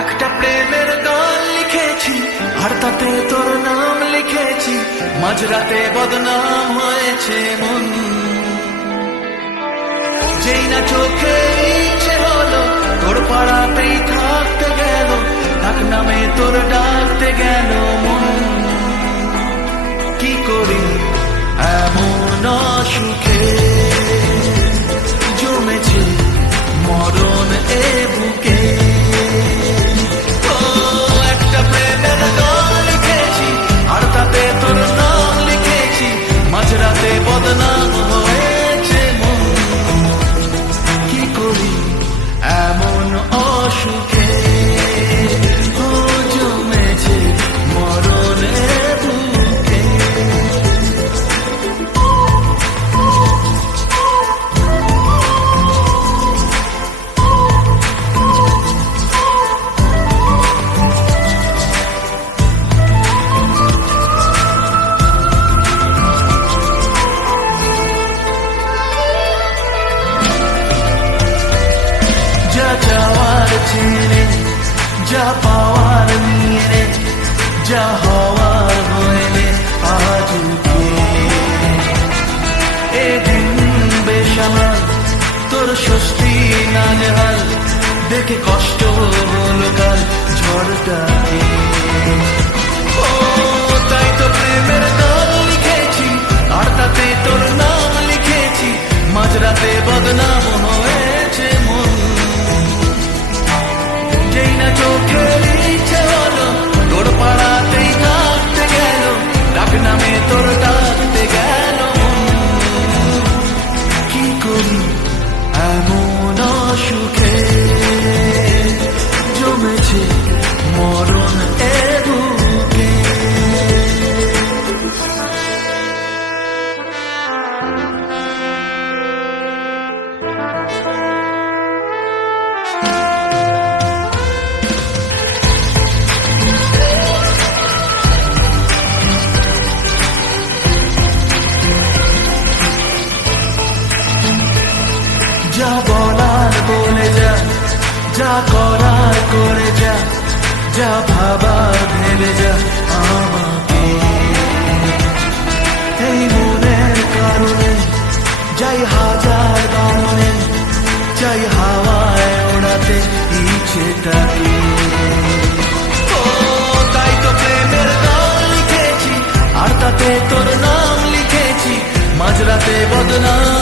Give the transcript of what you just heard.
একটা প্রেমের গান লিখেছি আর তাতে তোর নাম লিখেছি, মাঝরাতে বদনাম হয়েছে মন। যেই না চোখে ইচ্ছে হলো তোর পাড়াতেই থাকতে গেল, ডাক নামে তোর ডাকতে গেল মন। কি করি এমন সুখে জমেছে মরণ এ বুকে। একটা প্রেমের গান লিখেছি আর তাতে তোর নাম লিখেছি, মাঝরাতে বদনাম হয়েছে মন। কি করি এমন অসুখে জমেছে মরণ এ বুকে। যা যাওয়ার ছেড়ে যা পাওয়ার নিয়ে, যা হওয়ার হইলে আজকে এদিন বেসামাল তোর স্বস্তি নাজেহাল, দেখে কষ্ট হলো কাল ঝড়টাকে। ও তাই তো প্রেমের গান লিখেছি আর তাতে তোর নাম লিখেছি, মাঝরাতে বদনাম হয়েছে মন। যেই না চোখে ইচ্ছে হলো তোর পাড়াতেই থাকতে গেল, ডাক নামে তোর ডাকতে গেল। কি করি এমন সুখে জমেছে মরণ এ বুকে। যা বলার বলে যা, যা করার করে যা, যা ভাবার ভেবে যা আমাকে। এই মনের কারণে যাই হাজার বারণে, যাই হাওয়ায় ওড়াতে ইচ্ছেটাকে। ও তাই তো প্রেমের গান লিখেছি আর তাতে তোর নাম লিখেছি, মাঝরাতে বদনাম